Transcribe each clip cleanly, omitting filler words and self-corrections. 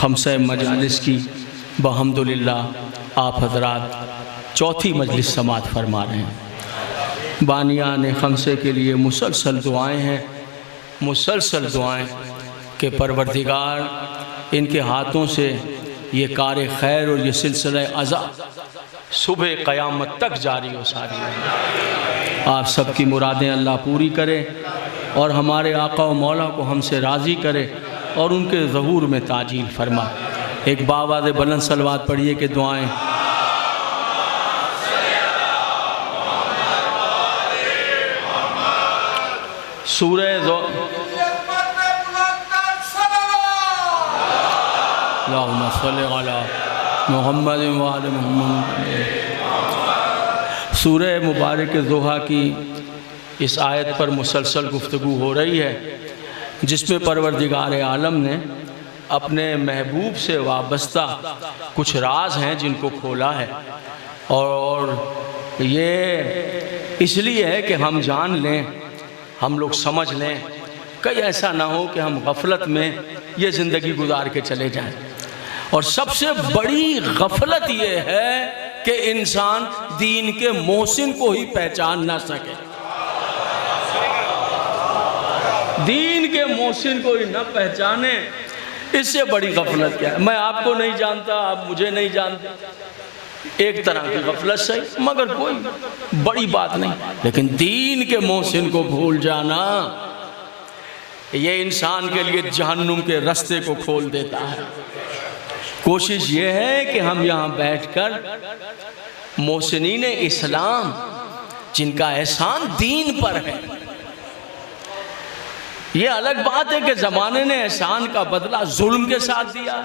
खमसा मजालिस की बहम्दुलिल्लाह आप हजरात चौथी मजलिस समात फरमा रहे हैं। बानियान खमसे के लिए मुसलसल दुआएं हैं, मुसलसल दुआएं कि परवरदिगार इनके हाथों से ये कार खैर और ये सिलसिला अज़ा सुबह क़यामत तक जारी हो सारी। आप सबकी मुरादें अल्लाह पूरी करे और हमारे आका व मौला को हमसे राज़ी करे और उनके ज़हूर में ताजील फरमा। एक बावाज़ बुलंद सलवात पढ़िए कि दुआएं। सूरह मोहम्मद सूरह मुबारक ज़ुहा की इस आयत पर मुसलसल गुफ्तगू हो रही है, जिसमें परवरदिगार आलम ने अपने महबूब से वाबस्ता कुछ राज हैं जिनको खोला है। और ये इसलिए है कि हम जान लें, हम लोग समझ लें, कहीं ऐसा ना हो कि हम गफलत में ये ज़िंदगी गुजार के चले जाएं। और सबसे बड़ी गफलत ये है कि इंसान दीन के मोहसिन को ही पहचान ना सके। दीन के मोहसिन को ही न पहचाने, इससे बड़ी गफलत क्या है। मैं आपको नहीं जानता, आप मुझे नहीं जानते, एक तरह की गफलत सही, मगर कोई बड़ी बात नहीं। लेकिन दीन के मोहसिन को भूल जाना, ये इंसान के लिए जहन्नुम के रास्ते को खोल देता है। कोशिश ये है कि हम यहाँ बैठकर मोहसिनीन इस्लाम जिनका एहसान दीन पर है, ये अलग बात है कि ज़माने ने एहसान का बदला जुल्म के साथ दिया,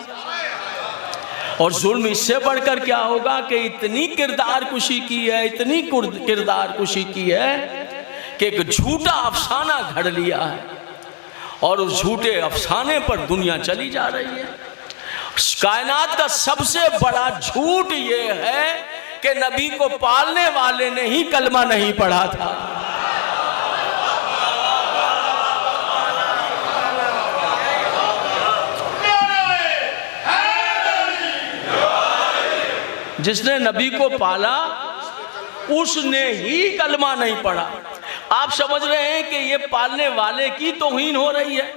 और जुल्म इससे बढ़कर क्या होगा कि इतनी किरदार कुशी की है, इतनी किरदार कुशी की है कि एक झूठा अफसाना घड़ लिया है, और उस झूठे अफसाने पर दुनिया चली जा रही है। कायनात का सबसे बड़ा झूठ ये है कि नबी को पालने वाले ने ही कलमा नहीं पढ़ा था। जिसने नबी को पाला उसने ही कलमा नहीं पढ़ा। आप समझ रहे हैं कि ये पालने वाले की तौहीन हो रही है,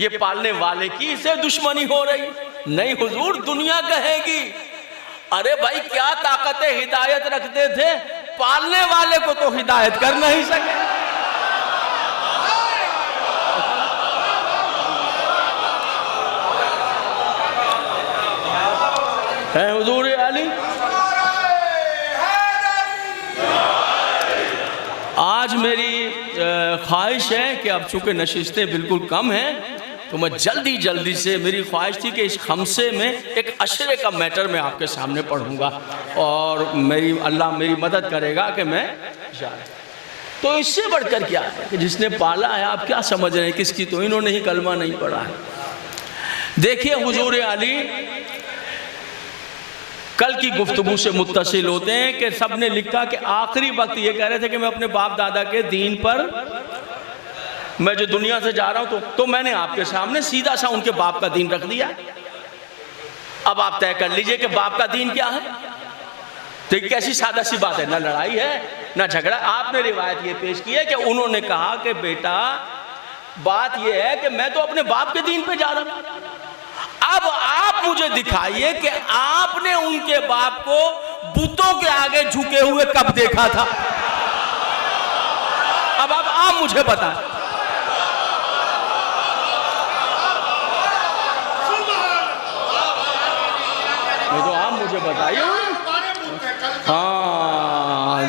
ये पालने वाले की से दुश्मनी हो रही। नहीं हुजूर, दुनिया कहेगी अरे भाई क्या ताकत हिदायत रखते थे, पालने वाले को तो हिदायत कर नहीं सके। है हुजूर अली। आज मेरी ख्वाहिश है कि अब चूँकि नशिस्तें बिल्कुल कम हैं, तो मैं जल्दी से, मेरी ख्वाहिश थी कि इस खमसे में एक अशरे का मैटर मैं आपके सामने पढ़ूंगा, और अल्लाह मेरी मदद करेगा कि मैं तो इससे बढ़कर क्या है कि जिसने पाला है, आप क्या समझ रहे हैं किसकी, तो इन्होंने ही कलमा नहीं पढ़ा है। देखिए हुजूर अली कल की गुफ्तगू से मुत्तसिल होते हैं कि सबने लिखा कि आखिरी वक्त ये कह रहे थे कि मैं अपने बाप दादा के दीन पर मैं जो दुनिया से जा रहा हूं, तो मैंने आपके सामने सीधा सा उनके बाप का दीन रख दिया। अब आप तय कर लीजिए कि बाप का दीन क्या है। तो ये कैसी सादा सी बात है, ना लड़ाई है ना झगड़ा। आपने रिवायत ये पेश की है कि उन्होंने कहा कि बेटा बात ये है कि मैं तो अपने बाप के दीन पे जा रहा हूं। अब आप मुझे दिखाइए कि आपने उनके बाप को बुतों के आगे झुके हुए कब देखा था। अब आप मुझे बताएं। तो आप मुझे बताइए। हाँ,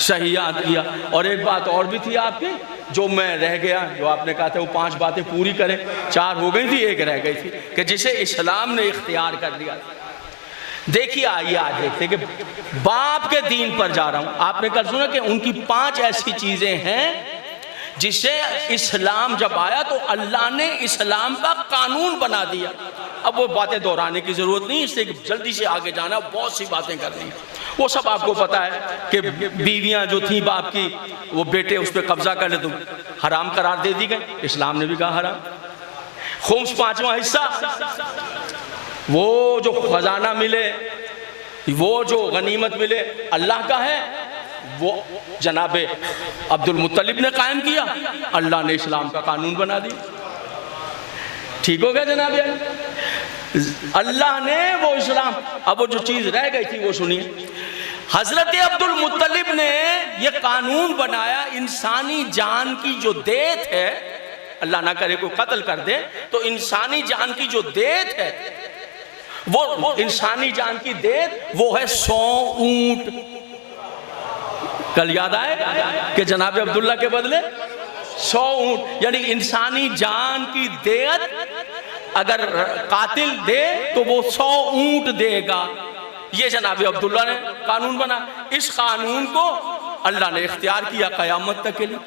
सही याद किया। और एक बात और भी थी आपकी, जो मैं रह गया, जो आपने कहा था वो 5 बातें पूरी करें, 4 हो गई थी, एक रह गई थी कि जिसे इस्लाम ने इख्तियार कर लिया। देखिए आइए आज देखते कि बाप के दीन पर जा रहा हूं। आपने कल सुना कि उनकी 5 ऐसी चीजें हैं जिसे इस्लाम जब आया तो अल्लाह ने इस्लाम का कानून बना दिया। अब वो बातें दोहराने की जरूरत नहीं, इससे जल्दी से आगे जाना, बहुत सी बातें करनी है। वो सब आपको पता है कि बीवियां जो थी बाप की, वो बेटे उस पर कब्जा कर ले तो हराम करार दे दी गई, इस्लाम ने भी कहा हराम। खुम्स 5वां हिस्सा वो जो खजाना मिले, वो जो गनीमत मिले अल्लाह का है, वो जनाबे अब्दुल मुत्तलिब ने कायम किया, अल्लाह ने इस्लाम का कानून बना दिया। ठीक हो गया जनाबे, अल्लाह ने वो इस्लाम। अब वो जो चीज रह गई थी वो सुनिए। हजरत अब्दुल मुत्तलिब ने ये कानून बनाया, इंसानी जान की जो देत है, अल्लाह ना करे कोई कत्ल कर दे, तो इंसानी जान की जो देत है, वो इंसानी जान की देत वो है 100 ऊंट। कल याद आए कि जनाब अब्दुल्ला के बदले 100 ऊंट, यानी इंसानी जान की देत अगर कातिल दे तो वो 100 ऊंट देगा। ये जनाब अब्दुल्ला ने कानून बना। इस कानून को अल्लाह ने इख्तियार किया क़यामत तक के लिए।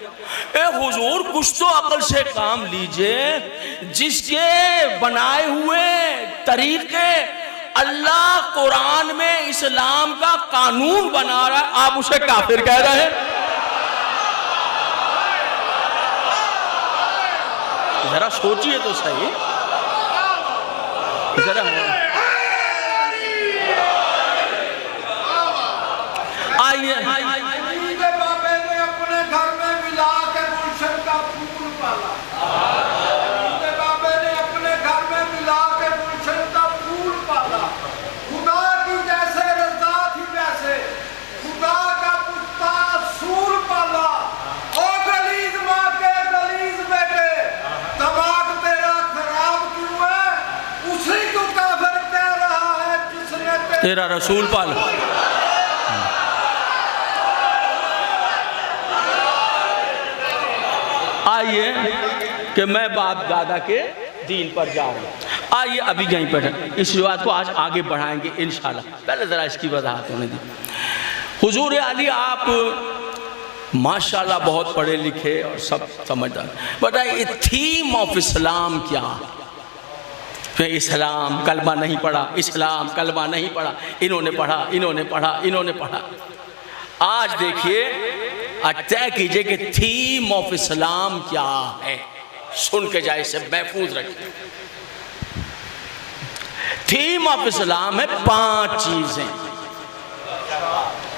ए हुजूर, कुछ तो अक्ल से काम लीजिए। जिसके बनाए हुए तरीके अल्लाह कुरान में इस्लाम का कानून बना रहा है, आप उसे काफिर कह रहे हैं। जरा सोचिए तो सही, जरा आइए। बाबे ने अपने घर में मिला के गुलशन का फूल पाला। बाबे ने अपने घर में मिला के गुलशन का फूल पाला। खुदा की जैसे रज़ा थी वैसे खुदा का कुत्ता सूर पाला। ओ गलीज माँ के गलीज बेटे, दिमाग तेरा खराब क्यों है? उसी को काफिर कह रहा है जिसने तेरा रसूल पाला। आइए कि मैं बाप दादा के दीन पर जा रहा हूँ। आइए अभी यहीं पर इस रिवाज को आज आगे बढ़ाएंगे इंशाल्लाह। पहले ज़रा इसकी वजाहत होने दी। हुजूर अली आप माशाल्लाह बहुत पढ़े लिखे और सब समझदार, बताइए थीम ऑफ इस्लाम क्या? फिर इस्लाम कलमा नहीं पढ़ा, इस्लाम कलमा नहीं पढ़ा, इन्होंने पढ़ा, इन्होंने पढ़ा, इन्होंने पढ़ा। आज देखिए, तय कीजिए कि थीम ऑफ इस्लाम क्या है। सुन के जाए, इसे महफूज रखिए। थीम ऑफ इस्लाम है 5 चीजें।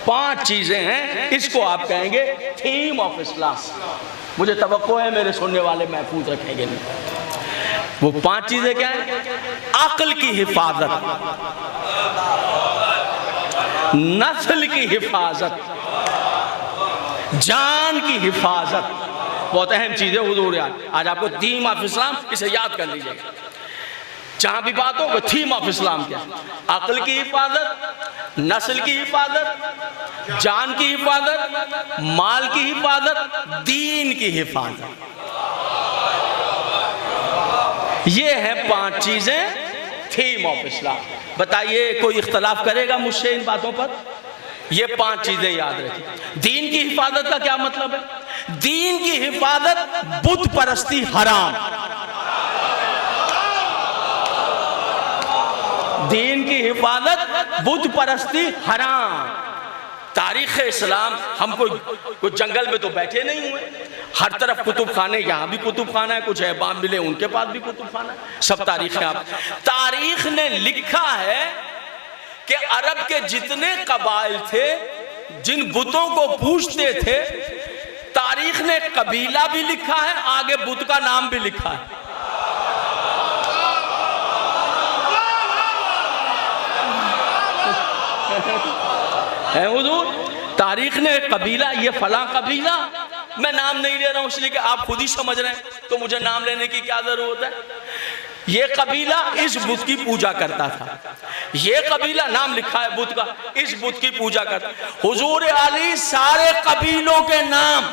5 चीजें हैं, इसको आप कहेंगे थीम ऑफ इस्लाम। मुझे तवक्को है मेरे सुनने वाले महफूज रखेंगे नहीं। वो 5 चीजें क्या है? अक्ल की हिफाजत, नस्ल की हिफाजत, जान की हिफाजत। बहुत अहम चीज है हुजूर। आज आपको थीम ऑफ इस्लाम, इसे याद कर लीजिएगा। जहां भी बात हो, थीम ऑफ इस्लाम क्या? अक्ल की हिफाजत, नस्ल की हिफाजत, जान की हिफाजत, माल की हिफाजत, दीन की हिफाजत। ये है 5 चीजें थीम ऑफ इस्लाम। बताइए कोई इख्तलाफ करेगा मुझसे इन बातों पर? ये 5 चीजें याद रखिए। दीन की हिफाजत का क्या मतलब है? दीन की हिफाजत, बुत परस्ती हराम। दीन की हिफाजत, बुत परस्ती हराम। तारीख़ इस्लाम, हम कोई जंगल में तो बैठे नहीं हुए। हर तरफ कुतुब खाने, यहाँ भी कुतुब खाना है, कुछ अहबाब मिले उनके पास भी कुतुब खाना है। सब तारीखें आप, तारीख ने लिखा है कि अरब के जितने कबाइल थे जिन बुतों को पूजते थे, तारीख ने कबीला भी लिखा है, आगे बुत का नाम भी लिखा है हुजूर। तारीख ने कबीला, ये फला कबीला, मैं नाम नहीं ले रहा हूं इसलिए कि आप खुद ही समझ रहे हैं, तो मुझे नाम लेने की क्या जरूरत है। ये कबीला इस बुत की पूजा करता था, ये कबीला, नाम लिखा है बुत का, इस बुत की पूजा करता। हुजूर अली सारे कबीलों के नाम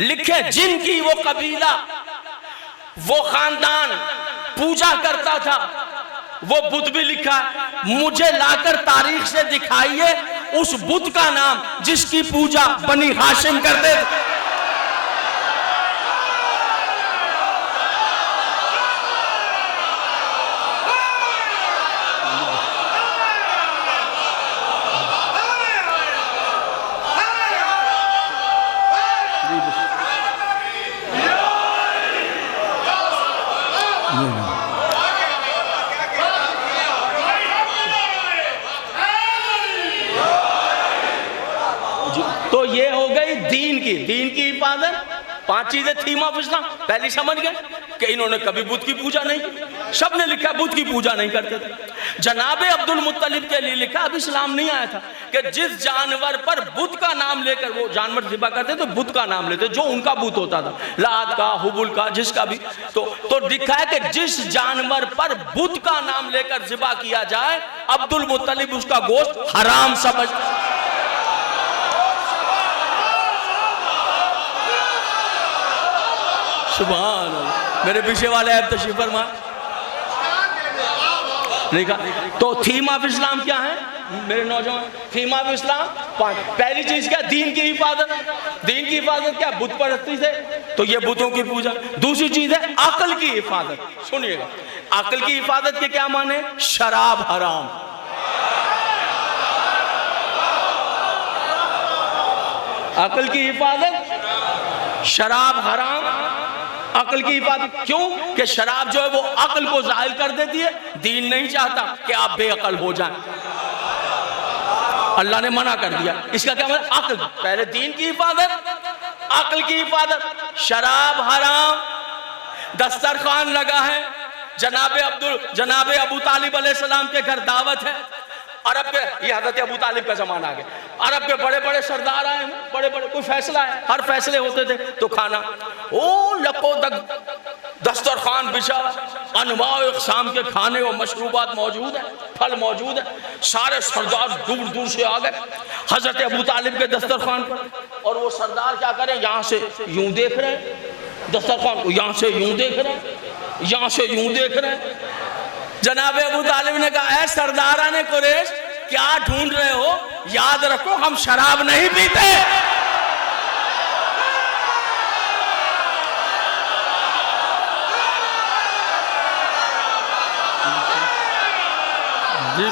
लिखे जिनकी वो कबीला, वो खानदान पूजा करता था, वो बुत भी लिखा। मुझे लाकर तारीख से दिखाइए उस बुत का नाम जिसकी पूजा बनी हाशिम करते थे। दीन की हिफाजत, 5 चीजें थीम ऑफ इस्लाम। पहली समझ गए कि इन्होंने कभी बुत की पूजा नहीं की। सब ने लिखा बुत की पूजा नहीं करते थे। जनाब अब्दुल मुत्तलिब के लिए लिखा, अब इस्लाम नहीं आया था, कि जिस जानवर पर बुत का नाम लेकर वो जानवर ज़िबा करते तो बुत का नाम लेते, जो उनका बुत होता था, लात का, हुबुल का, जिसका भी। तो लिखा है कि जिस जानवर पर बुत का नाम लेकर ज़िबा किया जाए, अब्दुल मुत्तलिब उसका गोश्त हराम समझता। सुभान अल्लाह। मेरे पीछे वाले ऐप तशरीफ फरमा नहीं कहा। तो थीम ऑफ इस्लाम क्या है मेरे नौजवान? Theme of Islam 5। पहली चीज क्या? दीन की हिफाजत। दीन की हिफाजत क्या? बुत परस्ती से, तो ये बुतों की पूजा। दूसरी चीज है अकल की हिफाजत। सुनिएगा, अकल की हिफाजत के क्या माने? शराब हराम। अकल की हिफाजत, शराब हराम। अकल की हिफाजत क्यों? कि शराब जो है वो अकल को जाहिल कर देती है। दीन नहीं चाहता कि आप बेअकल हो जाएं, अल्लाह ने मना कर दिया। इसका क्या मतलब? अकल। पहले दीन की हिफाजत, अकल की हिफाजत। शराब हराम। दस्तरखान लगा है, जनाब अबू तालिब अलैहिस्सलाम के घर दावत है। अरब के, ये हजरत अबू तालिब का जमाना आ गया, अरब के बड़े बड़े सरदार आए, बड़े बड़े, कोई फैसला है, हर फैसले होते थे तो खाना, ओ लको दस्तरखान बिछा, अनवा इक़साम के खाने और मशरूबात मौजूद है, फल मौजूद है। सारे सरदार दूर दूर से आ गए हजरत अबू तालिब के दस्तरखान पर। और वो सरदार क्या करें, यहाँ से यूं देख रहे हैं दस्तरखान को, यहाँ से यूं देख रहे हैं, यहाँ से यूं देख रहे हैं। जनाब अबू तालिब ने कहा, ऐ सरदाराने कुरैश, क्या ढूंढ रहे हो? याद रखो हम शराब नहीं पीते। जी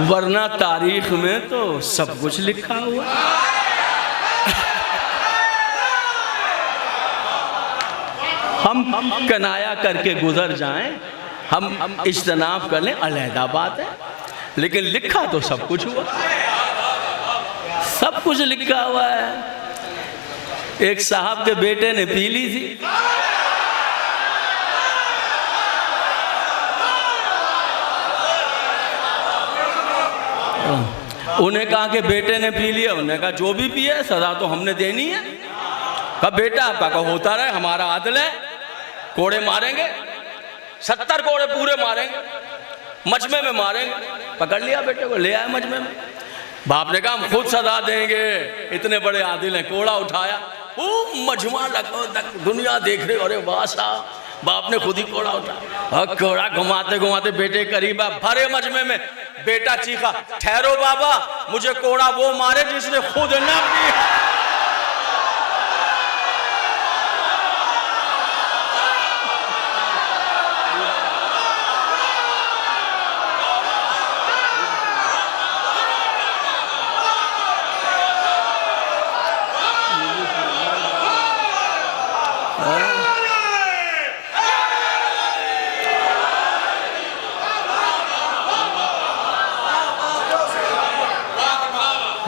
वरना तारीख में तो सब कुछ लिखा हुआ। हम कनाया करके गुजर जाएं, हम इज्तनाब कर लें, अलहदा बात है, लेकिन लिखा तो सब कुछ हुआ, सब कुछ लिखा हुआ है। एक साहब के बेटे ने पी ली थी, उन्हें कहा कि बेटे ने पी लिया, उन्होंने कहा जो भी पिए सजा तो हमने देनी है। कहा बेटा आपका का होता रहे, हमारा आदल है, कोड़े मारेंगे, 70 कोड़े पूरे मारेंगे, मजमे में मारेंगे। पकड़ लिया बेटे को, ले आए मजमे में। बाप ने कहा हम खुद सजा देंगे, इतने बड़े आदिल हैं। कोड़ा उठाया, वो मजमा लगो, दुनिया देख रही, अरे वाह साहब, बाप ने खुद ही कोड़ा उठाया और कोड़ा घुमाते घुमाते बेटे करीब भरे मजमे में। बेटा चीखा, ठहरो बाबा, मुझे कोड़ा वो मारे जिसने खुद न पिया।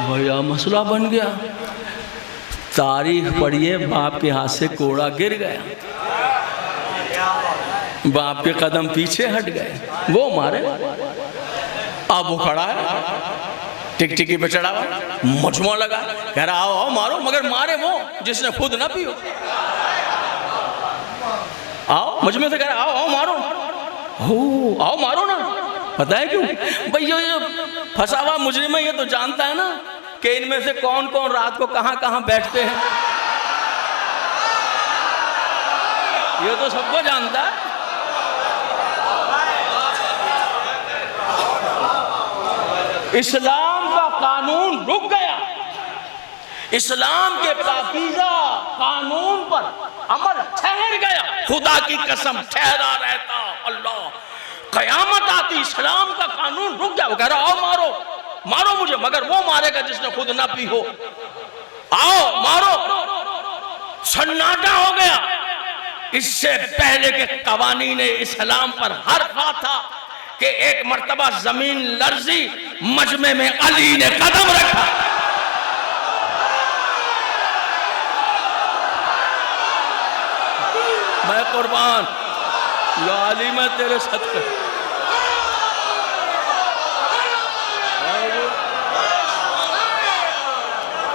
भैया मसला बन गया। तारीख पढ़िए, बाप के हाथ से कोड़ा गिर गया, बाप के कदम पीछे हट गए, वो मारे। अब वो खड़ा है, टिकटिकी पे चढ़ा हुआ, मजमा लगा, कह रहा आओ आओ मारो, मगर मारे वो जिसने खुद ना पियो। आओ मजमे से कह रहा आओ आओ मारो, हो आओ मारो ना। पता है क्यों भाई? ये फंसा हुआ मुजरिम है, ये तो जानता है ना कि इनमें से कौन कौन रात को कहां कहां बैठते हैं, ये तो सबको जानता है। इस्लाम का कानून रुक गया, इस्लाम के पाकीज़ा कानून पर अमल ठहर गया। खुदा की कसम ठहरा रहता। अल्लाह, कयामत आती, इस्लाम का कानून रुक गया। वो कह रहा आओ मारो, मारो मुझे, मगर वो मारेगा जिसने खुद ना पी हो। आओ मारो। सन्नाटा हो गया। इससे पहले के कवानीन इस्लाम पर हर था कि एक मर्तबा जमीन लर्जी, मजमे में अली ने कदम रखा। मैं कुर्बान, या अली मैं तेरे सदके।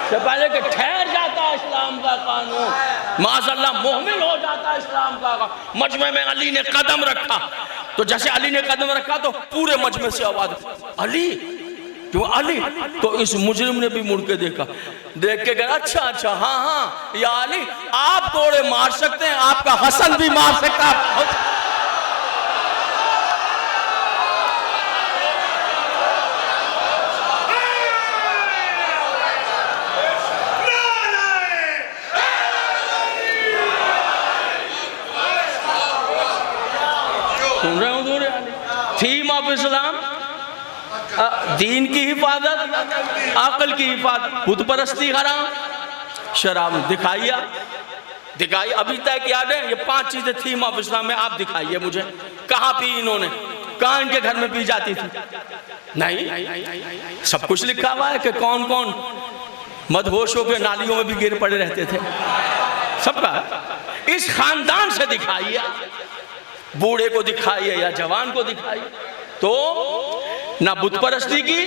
से पहले कि ठहर जाता इस्लाम का कानून, माज़अल्लाह मोहमिल हो जाता इस्लाम का। मजमे में अली ने कदम रखा, तो जैसे अली ने कदम रखा तो पूरे मजमे से आवाज, अली तो अली। तो इस मुजरिम ने भी मुड़ के देखा, देख के कहा अच्छा अच्छा, हाँ हाँ या अली, आप कोड़े मार सकते हैं, आपका हसन भी मार सकता है। सुन रहे हो दूर थीम ऑफ इस्लाम, दीन की हिफाजत, अकल की हिफाजत, खुद परस्ती हराम, शराब दिखाइए, दिखाइए। अभी तक याद है ये 5 चीजें थीम ऑफ इस्लाम में, आप दिखाइए मुझे कहाँ पी इन्होंने, कहाँ इनके घर में पी जाती थी? नहीं, सब कुछ लिखा हुआ है कि कौन कौन मदहोश होकर नालियों में भी गिर पड़े रहते थे, सबका। इस खानदान से दिखाइए, बूढ़े को दिखाइए या जवान को दिखाइए, तो ना बुत परस्ती की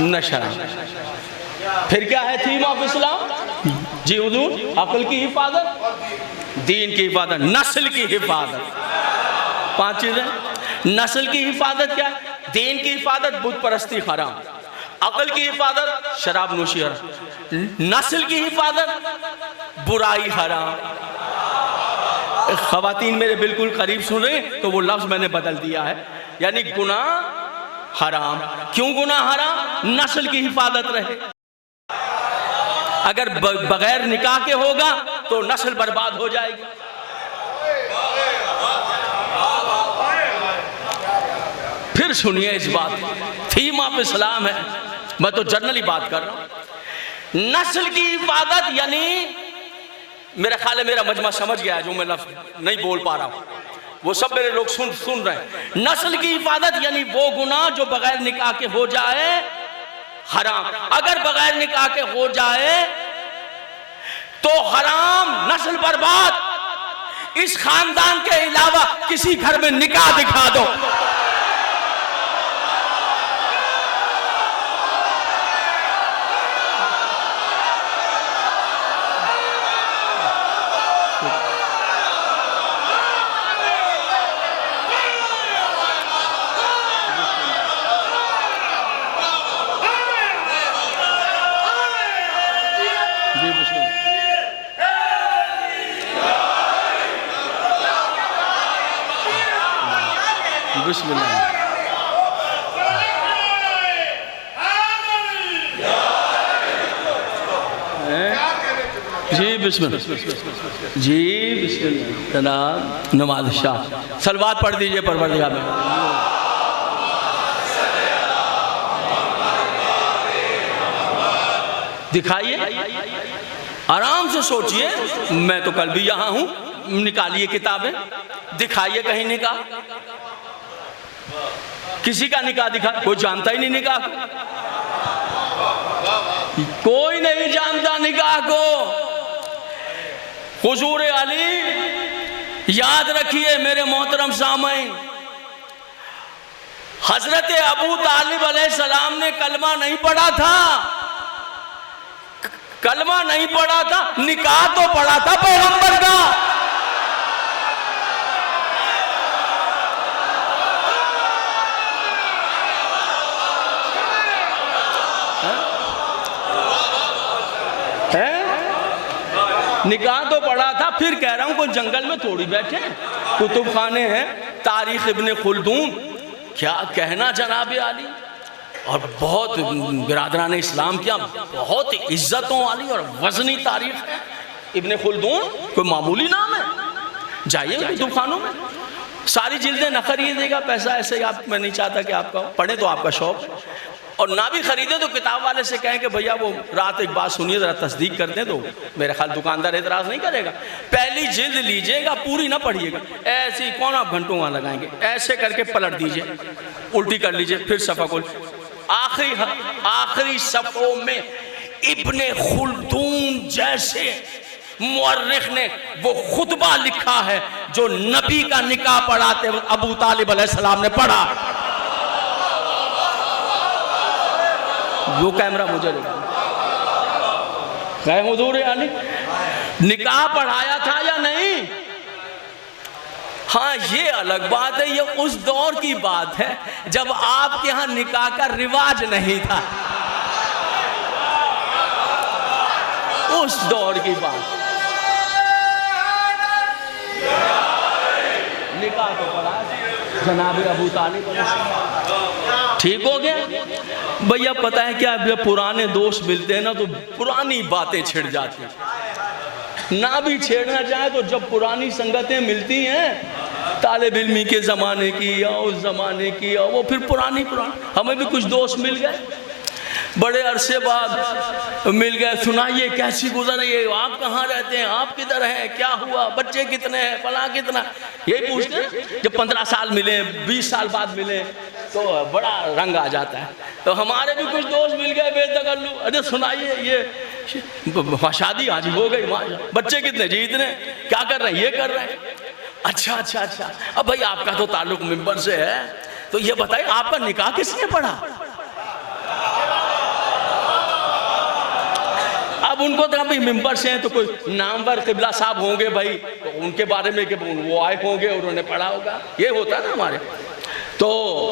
न शराब। फिर क्या है थीम ऑफ इस्लाम? जी हुजूर, अकल की हिफाजत, दीन की हिफाजत, नस्ल की हिफाजत। 5 चीजें। नस्ल की हिफाजत क्या? दीन की हिफाजत, बुत परस्ती हराम, अकल की हिफाजत, शराब नोशी हराम, नस्ल की हिफाजत, बुराई हराम। खवातीन मेरे बिल्कुल करीब सुन रहे हैं तो वो लफ्ज मैंने बदल दिया है, यानी गुनाह हराम। क्यों गुनाह हराम? नस्ल की हिफाजत रहे। अगर बगैर निकाह के होगा तो नस्ल बर्बाद हो जाएगी। फिर सुनिए इस बात, थीम ऑफ इस्लाम है, मैं तो जनरली बात कर रहा हूं। नस्ल की हिफाजत यानी, मेरा ख्याल है मेरा मजमा समझ गया है, जो मैं लफ्ज नहीं बोल पा रहा हूं वो सब मेरे लोग सुन रहे हैं। नस्ल की हिफाजत यानी वो गुनाह जो बगैर निकाह के हो जाए हराम। अगर बगैर निकाह के हो जाए तो हराम, नस्ल बर्बाद। इस खानदान के अलावा किसी घर में निकाह दिखा दो, बिस्मिल्लाह। जी बिस्मिल्लाह, जी बिस्मिल्लाह। जनाब नवाज शाह सलवात पढ़ दीजिए परवरदिगार में। दिखाइए, आराम से सोचिए। मैं तो कल भी यहाँ हूँ, निकालिए किताबें, दिखाइए कहीं निकाह। किसी का निकाह दिखा, कोई जानता ही नहीं निकाह को, कोई नहीं जानता निकाह को। हुजूर अली, याद रखिए मेरे मोहतरम सामईन, हजरत अबू तालिब अलैहिस्सलाम ने कलमा नहीं पढ़ा था, कलमा नहीं पढ़ा था, निकाह तो पढ़ा था पैगंबर का। निकाह तो पढ़ा था। फिर कह रहा हूं कोई जंगल में थोड़ी बैठे, कुतुब खाने हैं, तारीख इब्ने खुल्दून, क्या कहना जनाब आली। और बहुत बिरादरान इस्लाम क्या बहुत इज्जतों वाली और वजनी तारीख है। इब्ने खुल्दून कोई मामूली नाम है, जाइए कुतुब खानों में, सारी जिल्दें न खरीदेगा, पैसा ऐसे ही आप, मैं नहीं चाहता कि आपका पढ़े तो आपका शौक। और ना भी खरीदे तो किताब वाले से कहें कि भैया वो रात एक बात सुनिए, ज़रा तस्दीक कर दें, तो मेरे ख्याल दुकानदार एतराज़ नहीं करेगा। पहली जिल्द लीजिएगा, पूरी ना पढ़िएगा, ऐसे ही कौन आप घंटों वहाँ लगाएंगे, ऐसे करके पलट दीजिए, उल्टी कर लीजिए, फिर सफ़ा खोल। आखिरी सफ़ों में इब्ने खुल्दून जैसे मुअर्रिख ने वो खुतबा लिखा है जो नबी का निकाह पढ़ाते वक्त अबू तालिब अलैहिस्सलाम ने पढ़ा। वो कैमरा मुझे कहे हुजूर यानी निकाह पढ़ाया था या नहीं? हाँ, ये अलग बात है, ये उस दौर की बात है जब आपके यहाँ निकाह का रिवाज नहीं था, उस दौर की बात। निकाह तो पढ़ा जनाब अबू तालिब, ठीक हो गया भैया। पता है क्या, जब पुराने दोस्त मिलते हैं ना तो पुरानी बातें छिड़ जाती हैं। ना भी छेड़ना चाहे तो जब पुरानी संगतें मिलती हैं तालिब इल्मी के ज़माने की या उस ज़माने की, या वो फिर पुरानी हमें भी कुछ दोस्त मिल गए बड़े अरसे बाद मिल गए, सुनाइए कैसी गुजर रही है, आप कहाँ रहते हैं, आप किधर हैं, क्या हुआ, बच्चे कितने हैं, फला कितना, यही पूछते हैं। जब 15 साल मिले, 20 साल बाद मिले तो बड़ा रंग आ जाता है। तो हमारे भी कुछ दोस्त मिल गए बेतकल्लु, अरे सुनाइए ये शादी आज हो गई, बच्चे कितने जी, इतने, क्या कर रहे हैं, ये कर रहे हैं, अच्छा अच्छा अच्छा। अब भाई आपका तो ताल्लुक मिंबर से है, तो ये बताइए आपका निकाह किसने पढ़ा? अब उनको तो अभी मिंबर से हैं तो कोई नामवर किबला साहब होंगे भाई, तो उनके बारे में कि वो आए होंगे, उन्होंने पढ़ा होगा, ये होता है ना हमारे। तो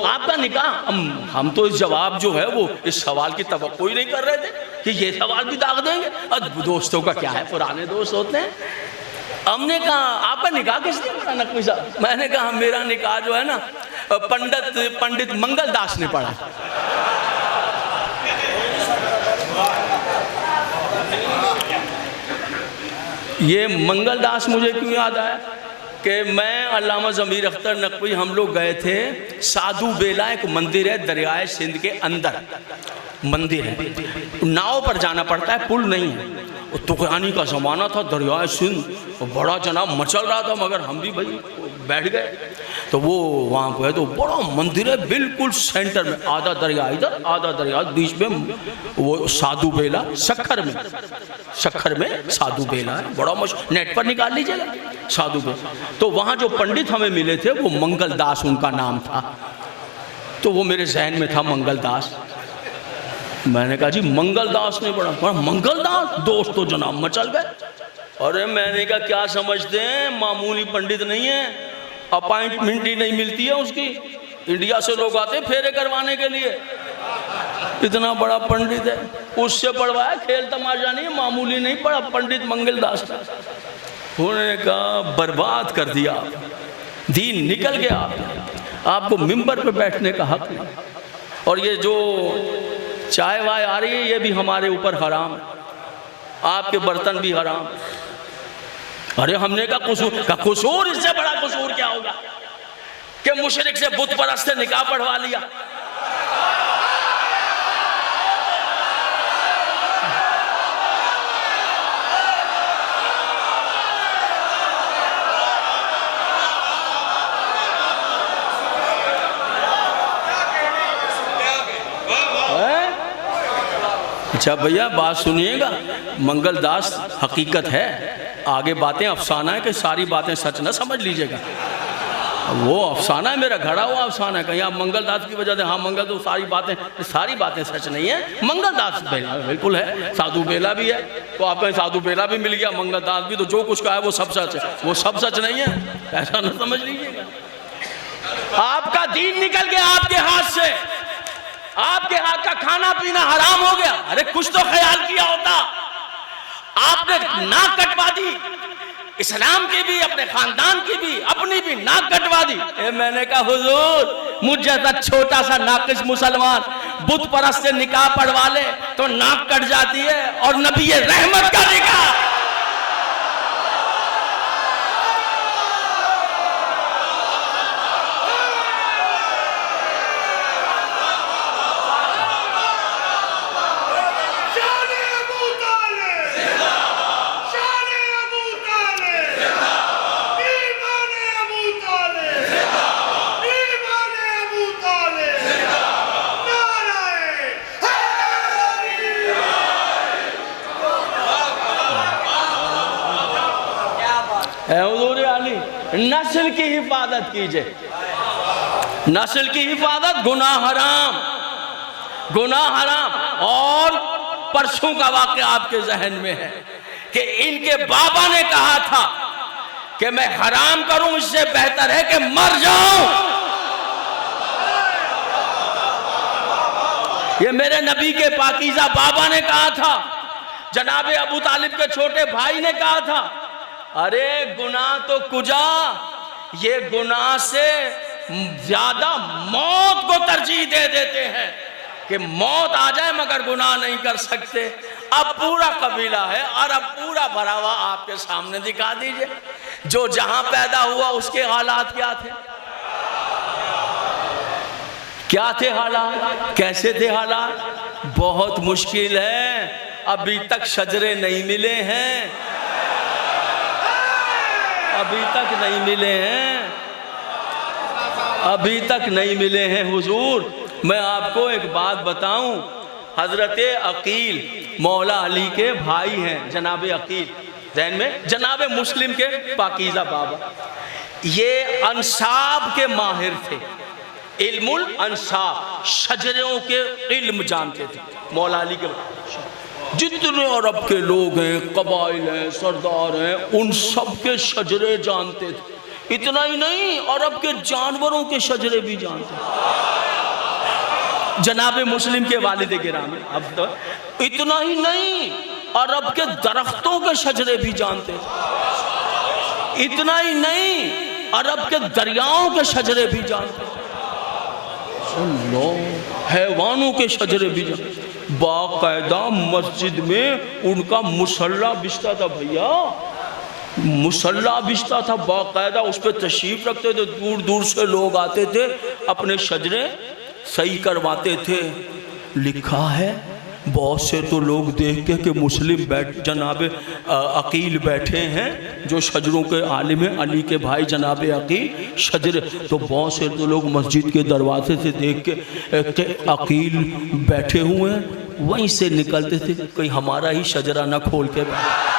आपका निकाह, हम तो इस जवाब जो है वो इस सवाल की तवक्को ही नहीं कर रहे थे कि ये सवाल भी दाग देंगे। अब दोस्तों का क्या है, पुराने दोस्त होते हैं। हमने कहा आपका निकाह किसने पढ़ा नकवी साहब? मैंने कहा मेरा निकाह जो है ना पंडित मंगल दास ने पढ़ा। ये मंगल दास मुझे क्यों याद आया कि मैं अल्लामा ज़मीर अख्तर नकवी हम लोग गए थे साधु बेला, एक मंदिर है दरियाए सिंध के अंदर मंदिर है, नाव पर जाना पड़ता है, पुल नहीं है। तुगयानी का ज़माना था, दरियाए सिंध बड़ा जनाब मचल रहा था, मगर हम भी भाई बैठ गए। तो वो वहाँ पे तो बड़ा मंदिर है बिल्कुल सेंटर में, आधा दरिया इधर आधा दरिया, बीच में वो साधु बेला, शक्कर में साधु बेला है, बड़ा मशहूर, नेट पर निकाल लीजिएगा साधु बेला। तो वहाँ जो पंडित हमें मिले थे वो मंगल दास उनका नाम था, तो वो मेरे जहन में था मंगल दास। मैंने कहा जी मंगल दास ने पढ़ा, मंगल दास, दोस्त तो जनाब मचल गए। अरे मैंने कहा क्या समझते हैं, मामूली पंडित नहीं है, अपॉइंटमेंट ही नहीं मिलती है उसकी, इंडिया से लोग आते फेरे करवाने के लिए, इतना बड़ा पंडित है, उससे पढ़वाया, खेल तमाशा नहीं, मामूली नहीं पढ़ा, पंडित मंगल दास। उन्होंने कहा बर्बाद कर दिया, दीन निकल गया, आपको मिंबर पे बैठने का हक नहीं। और ये जो चाय वाय आ रही है ये भी हमारे ऊपर हराम है, आपके बर्तन भी हराम। अरे हमने कहा कसूर इससे बड़ा कसूर क्या होगा कि मुशरिक से बुत परस्त से निकाह पढ़वा लिया। अच्छा भैया बात सुनिएगा, मंगल दास हकीकत है, आगे बातें अफसाना है कि सारी बातें सच न समझ लीजिएगा, वो अफसाना है, मेरा घड़ा हुआ अफसाना है। कहीं आप मंगल दास की वजह से, हाँ मंगल तो सारी बातें सच नहीं है, मंगल दास बेला बिल्कुल है, साधु बेला भी है, तो आपको साधु बेला भी मिल गया, मंगल दास भी, तो जो कुछ कहा है वो सब सच है, वो सब सच नहीं है, ऐसा न समझ लीजिएगा। आपका दीन निकल गया आपके हाथ से, आपके हाथ का खाना पीना हराम हो गया। अरे कुछ तो ख्याल किया होता, आपने नाक कटवा दी, इस्लाम की भी, अपने खानदान की भी, अपनी भी नाक कटवा दी। मैंने कहा हुजूर मुझ जैसा छोटा सा नाकिस मुसलमान बुत परस्त से निकाह पढ़वा ले तो नाक कट जाती है, और नबी रहमत का निकाह। नस्ल की हिफाजत कीजिए। नस्ल की हिफाजत, गुनाह हराम, गुनाह हराम। और परसों का वाक़या आपके जहन में है कि इनके बाबा ने कहा था कि मैं हराम करूं, इससे बेहतर है कि मर जाऊं। ये मेरे नबी के पाकीज़ा बाबा ने कहा था। जनाबे अबू तालिब के छोटे भाई ने कहा था, अरे गुनाह तो कुजा, ये गुनाह से ज्यादा मौत को तरजीह दे देते हैं कि मौत आ जाए मगर गुनाह नहीं कर सकते। अब पूरा कबीला है और अब पूरा भरा हुआ आपके सामने दिखा दीजिए, जो जहां पैदा हुआ उसके हालात क्या थे, क्या थे हालात, कैसे थे हालात। बहुत मुश्किल है, अभी तक शजरे नहीं मिले हैं, अभी तक नहीं मिले हैं, अभी तक नहीं मिले हैं हुजूर। मैं आपको एक बात बताऊं, हजरत अकील मौला अली के भाई हैं, जनाबे अकील, जैन में जनाबे मुस्लिम के पाकीज़ा बाबा, ये अंसाब के माहिर थे, इल्मुल अंसाब, शजरों के इल्म जानते थे मौला अली के। जितने अरब के लोग हैं, कबाइल हैं, सरदार हैं, उन सब के शजरे जानते थे। इतना ही नहीं, अरब के जानवरों के शजरे भी जानते थे, जनाबे मुस्लिम के वालिद गिरामी। अब तो इतना ही नहीं, अरब के दरख्तों के शजरे भी जानते थे। इतना ही नहीं, अरब के दरियाओं के शजरे भी जानते थे, हैवानों के शजरे भी जानते। बाकायदा मस्जिद में उनका मुसल्ला बिछता था भैया, मुसल्ला बिछता था बाकायदा, उस पर तशरीफ रखते थे, दूर दूर से लोग आते थे, अपने शजरे सही करवाते थे। लिखा है बहुत से तो लोग देख के कि मुस्लिम जनाबे अकील बैठे हैं, जो शजरों के आलिम हैं, अली के भाई जनाबे अकील शजर, तो बहुत से तो लोग मस्जिद के दरवाजे से देख के अकील बैठे हुए हैं, वहीं से निकलते थे, कहीं हमारा ही शजरा ना खोल के बैठे।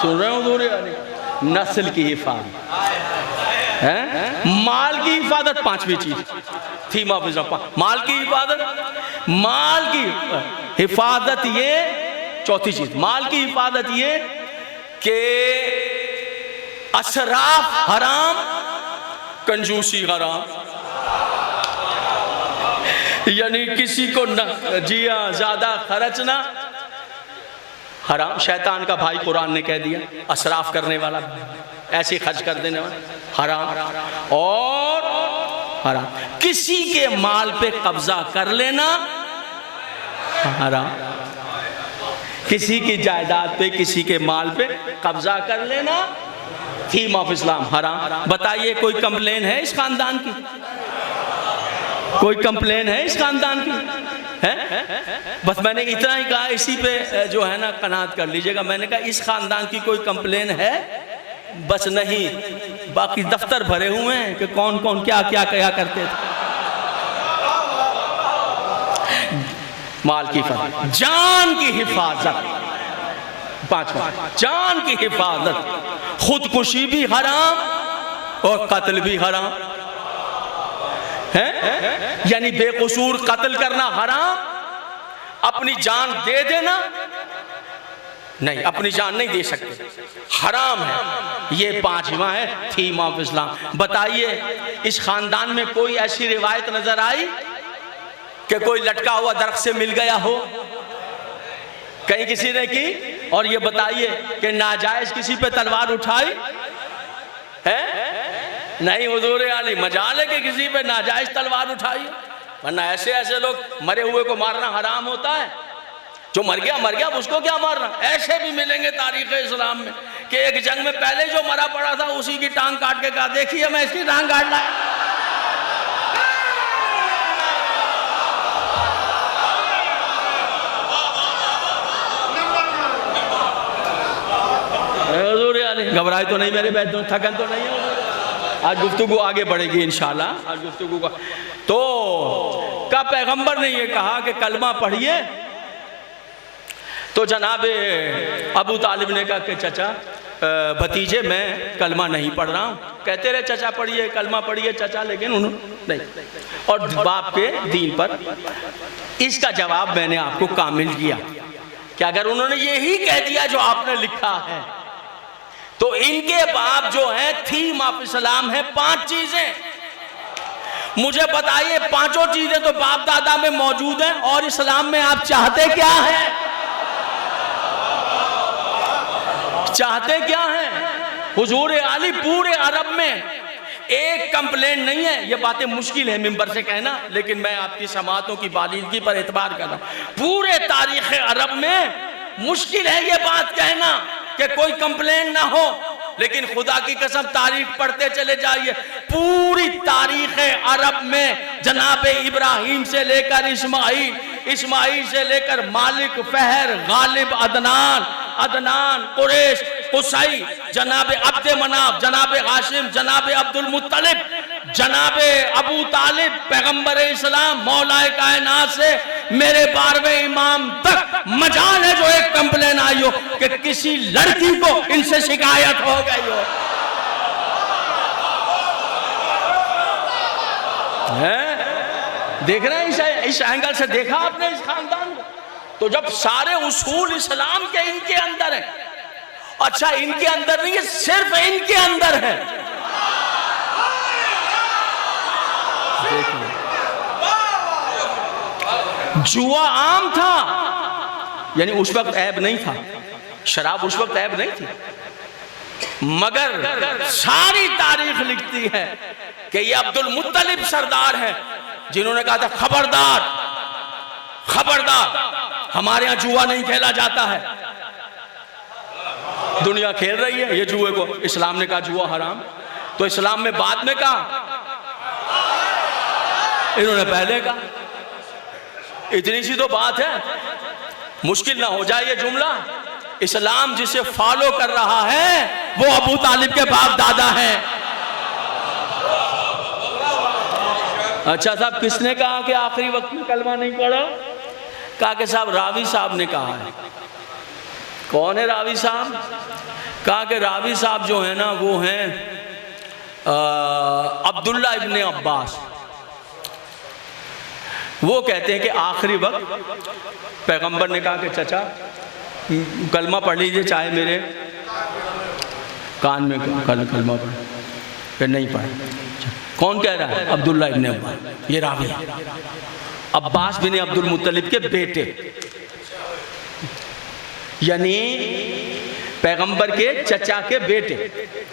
सुन रहे हो दूर यानी नस्ल की हिफाजत है, माल की हिफाजत पांचवी चीज थी, माल की हिफाजत, माल की हिफाजत ये चौथी चीज, माल की हिफाजत ये कि असराफ हराम, कंजूसी हराम, यानी किसी को न जिया ज्यादा खर्चना हराम। शैतान का भाई कुरान ने कह दिया, असराफ करने वाला, ऐसे खर्च कर देने वाला हराम। और हराम किसी के माल पे कब्जा कर लेना हराम, किसी की जायदाद पे, किसी के माल पे कब्जा कर लेना थीम ऑफ इस्लाम हराम। बताइए कोई कंप्लेन है इस खानदान की, कोई कंप्लेन है इस खानदान की है? बस मैंने इतना ही कहा, इसी पे जो है ना कनात कर लीजिएगा। मैंने कहा इस खानदान की कोई कंप्लेन है, बस नहीं, बाकी दफ्तर भरे हुए हैं कि कौन कौन क्या क्या क्या करते थे। माल की हिफाजत, जान की हिफाजत, पांचवा जान की हिफाजत, खुदकुशी भी हराम और कत्ल भी हराम है, यानी बेकसूर कत्ल करना हराम, अपनी जान दे देना नहीं, अपनी जान नहीं दे सकते, हराम है। ये पांचवा है थीम ऑफ इस्लाम। बताइए इस खानदान में कोई ऐसी रिवायत नजर आई कि कोई लटका हुआ दरख्त से मिल गया हो, कहीं किसी ने की? और ये बताइए कि नाजायज किसी पे तलवार उठाई है? नहीं हुजूर आली, मजाल है कि किसी पे नाजायज तलवार उठाई, वरना ऐसे ऐसे लोग मरे हुए को मारना हराम होता है। जो मर गया उसको क्या मारना। ऐसे भी मिलेंगे तारीख इस्लाम में कि एक जंग में पहले जो मरा पड़ा था उसी की टांग काट के कहा देखिए मैं इसकी टांग काट लाया। घबराए तो नहीं मेरे बैठ, थकन तो नहीं है। आज गुफ्तगू आगे बढ़ेगी इंशाल्लाह। आज गुफ्तगू का तो आपका पैगंबर ने ये कहा कि कलमा पढ़िए, तो जनाब अबू तालिब ने कहा कि चचा भतीजे मैं कलमा नहीं पढ़ रहा हूँ। कहते रहे चचा पढ़िए, कलमा पढ़िए चचा, लेकिन उन्होंने नहीं, और बाप के दीन पर। इसका जवाब मैंने आपको कामिल किया कि अगर उन्होंने यही कह दिया जो आपने लिखा है, तो इनके बाप जो है थीम ऑफ इस्लाम है 5 चीजें। मुझे बताइए 5 चीजें तो बाप दादा में मौजूद हैं, और इस्लाम में आप चाहते क्या है? चाहते क्या है? हुजूर आली पूरे अरब में एक कंप्लेंट नहीं है। ये बातें मुश्किल है मिंबर से कहना, लेकिन मैं आपकी समातों की बालिदगी पर एतबार कर रहा हूं। पूरे तारीख अरब में मुश्किल है ये बात कहना कि कोई कंप्लेंट ना हो, लेकिन खुदा की कसम तारीख पढ़ते चले जाइए, पूरी तारीख अरब में जनाब इब्राहिम से लेकर इस्माइल से लेकर मालिक, फहर, गालिब, अदनान, कुरैश, कुसई, जनाब अब्द मनाफ, जनाब हाशिम, जनाब अब्दुल मुत्तलिब, जनाब अबू तालिब, पैगंबर इस्लाम, मौलाए कायनात से मेरे 12वें इमाम तक मजाल है जो एक कंप्लेन आई हो कि किसी लड़की को इनसे शिकायत हो गई हो। देख रहे हैं इस एंगल से देखा आपने इस खानदान को? तो जब सारे उसूल इस्लाम के इनके अंदर है, अच्छा इनके अंदर नहीं है, सिर्फ इनके अंदर है। जुआ आम था, यानी उस वक्त ऐब नहीं था, शराब उस वक्त ऐब नहीं थी, मगर सारी तारीख लिखती है कि ये अब्दुल मुत्तलिब सरदार है जिन्होंने कहा था खबरदार हमारे यहां जुआ नहीं खेला जाता है। दुनिया खेल रही है ये जुए को, इस्लाम ने कहा जुआ हराम, तो इस्लाम में बाद में कहा, इन्होंने पहले कहा। इतनी सी तो बात है, मुश्किल ना हो जाए ये जुमला। इस्लाम जिसे फॉलो कर रहा है वो अबू तालिब के बाप दादा हैं। अच्छा साहब, किसने कहा कि आखिरी वक्त में कलमा नहीं पढ़ा? कहा कि साहब रावी साहब ने कहा है। कौन है रावी साहब? कहा कि रावी साहब जो है ना वो हैं अब्दुल्ला इब्ने अब्बास। वो कहते हैं कि आखिरी वक्त पैगंबर ने कहा कि चचा कलमा पढ़ लीजिए, चाहे मेरे कान में कलमा पढ़, फिर नहीं पढ़ा। कौन कह रहा है? अब्दुल्ला इब्ने अब्बास, ये रावी है। अब्बास बिन अब्दुल मुत्तलिब के बेटे, यानी पैगंबर के चचा के बेटे,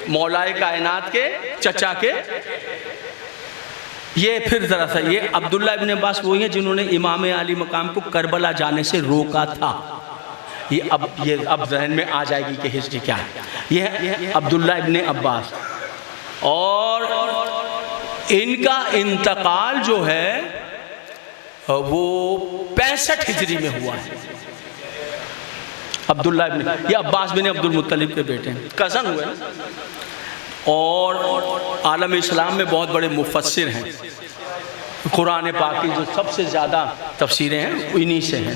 मौलाए कायनात के चचा के। ये फिर जरा सा, ये अब्दुल्ला इब्ने अब्बास वही है जिन्होंने इमाम अली मकाम को करबला जाने से रोका था। ये अब जहन में आ जाएगी कि हिस्ट्री क्या है। ये है अब्दुल्ला इब्ने अब्बास, और इनका इंतकाल जो है वो 65 हिजरी में हुआ है। अब्दुल्ला इब्ने, ये अब्बास बिन अब्दुल मुत्तलिब के बेटे हैं, कज़न हुए ना, और आलम इस्लाम में बहुत बड़े मुफस्सिर हैं। कुरान पाक की जो सबसे ज़्यादा तफसीरें हैं इन्हीं से हैं।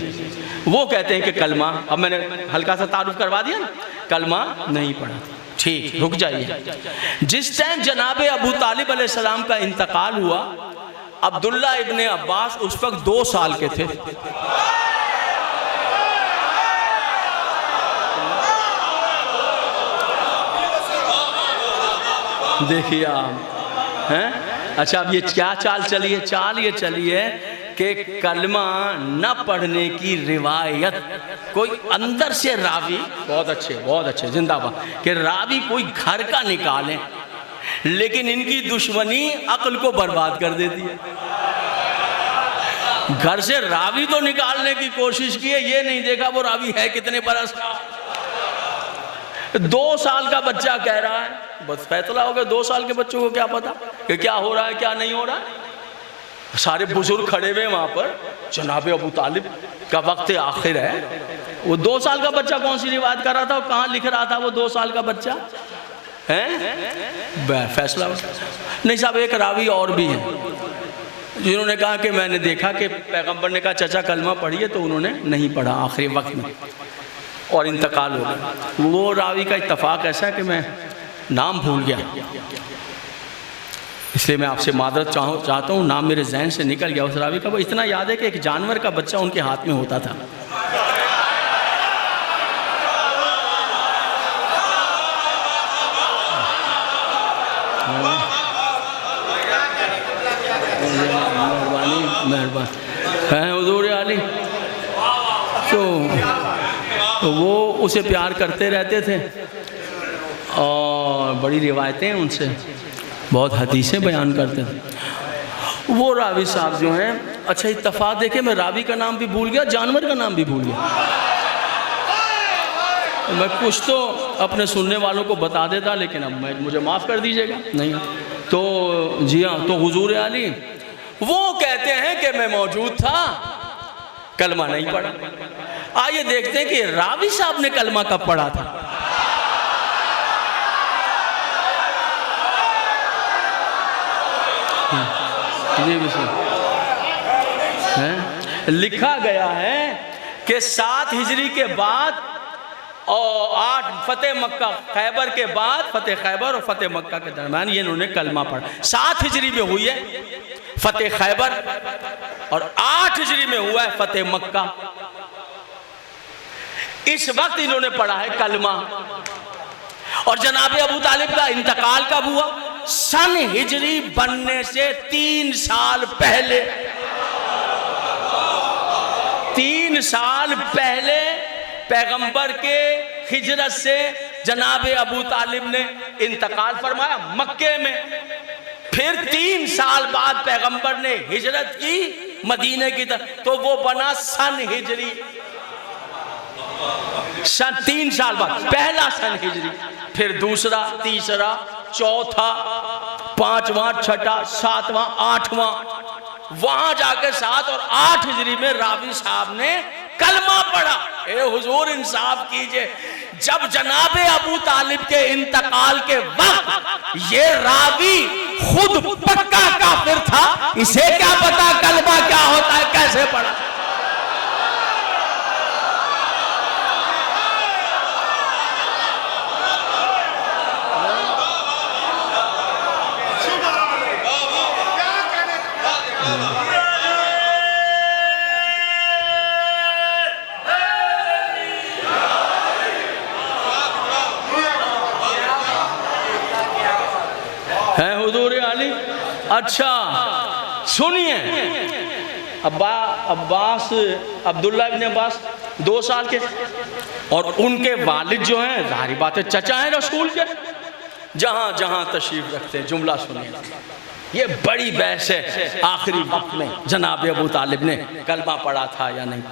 वो कहते हैं कि कलमा, अब मैंने हल्का सा तारुफ करवा दिया ना, कलमा नहीं पढ़ा। ठीक, रुक जाइए। जिस टाइम जनाब अबू तालिब अलैहिस्सलाम का इंतकाल हुआ, अब्दुल्ला इब्ने अब्बास उस वक्त 2 साल के थे। देखिए आप हैं। अच्छा, अब ये क्या चाल चली है? चाल ये चली है कि कलमा न पढ़ने की रिवायत कोई अंदर से रावी, बहुत अच्छे जिंदाबाद, कि रावी कोई घर का निकाले, लेकिन इनकी दुश्मनी अक्ल को बर्बाद कर देती है। घर से रावी तो निकालने की कोशिश की है, ये नहीं देखा वो रावी है कितने बरस का। 2 साल का बच्चा कह रहा है, बस फैसला हो गया। 2 साल के बच्चों को क्या पता कि क्या हो रहा है क्या नहीं हो रहा है। सारे बुजुर्ग खड़े हुए वहां पर, जनाब अबू तालिब का वक्त आखिर है। वो 2 साल का बच्चा कौन सी रिवायत कर रहा था, कहाँ लिख रहा था वो 2 साल का बच्चा है? फैसला नहीं साहब, एक रावी और भी है, जिन्होंने कहा कि मैंने देखा कि पैगंबर ने कहा चचा कलमा पढ़िए, तो उन्होंने नहीं पढ़ा आखिरी वक्त में और इंतकाल हो गया। वो रावी का इत्तफाक ऐसा है कि मैं नाम भूल गया, इसलिए मैं आपसे मादरत चाहता हूँ, नाम मेरे जहन से निकल गया उस रावी का। वो इतना याद है कि एक जानवर का बच्चा उनके हाथ में होता था। मेहरबानी हुजूर आली। तो वो उसे प्यार करते रहते थे और बड़ी रिवायतें उनसे, बहुत हदीसें बयान करते थे। वो रावी साहब जो हैं, अच्छा इत्तफाक देखे मैं रावी का नाम भी भूल गया, जानवर का नाम भी भूल गया। मैं कुछ तो अपने सुनने वालों को बता देता, लेकिन अब मुझे माफ़ कर दीजिएगा। नहीं तो जी हाँ, तो हुजूर आली वो कहते हैं कि मैं मौजूद था, कलमा नहीं पढ़ा। आइए देखते हैं कि रावी साहब ने कलमा कब पढ़ा था। लिखा गया है कि 7 हिजरी के बाद और 8 फतेह मक्का, खैबर के बाद फतेह खैबर और फतेह मक्का के दरमियान ये इन्होंने कलमा पढ़ा। 7 हिजरी में हुई है फतेह खैबर और 8 हिजरी में हुआ है फतेह मक्का। इस वक्त इन्होंने पढ़ा है कलमा। और जनाब अबू तालिब का इंतकाल कब हुआ? सन हिजरी बनने से 3 साल पहले। 3 साल पहले पैगंबर के हिजरत से जनाब अबू तालिब ने इंतकाल फरमाया मक्के में। फिर 3 साल बाद पैगंबर ने हिजरत की मदीने की तरफ, तो वो बना सन हिजरी। 3 साल बाद पहला सन हिजरी, फिर दूसरा, तीसरा, चौथा, 5वां, 6वां, 7वां, 8वां, वहां जाकर 7 और 8 हिजरी में रावी साहब ने कलमा पढ़ा। ए हुजूर इंसाफ कीजिए, जब जनाबे अबू तालिब के इंतकाल के वक्त ये रावी खुद पक्का काफिर था, इसे क्या पता कलमा क्या होता है, कैसे पढ़ा। है हुजूर आली। अच्छा सुनिए, अब्बास अब्दुल्ला इब्न अब्बास 2 साल के, और उनके वालिद जो हैं, जाहिर बात है चचा हैं रसूल के। जहां जहां तशरीफ रखते हैं, जुमला सुनिए, ये बड़ी बहस है आखिरी वक्त में जनाब अबू तालिब ने कलमा पढ़ा था या नहीं।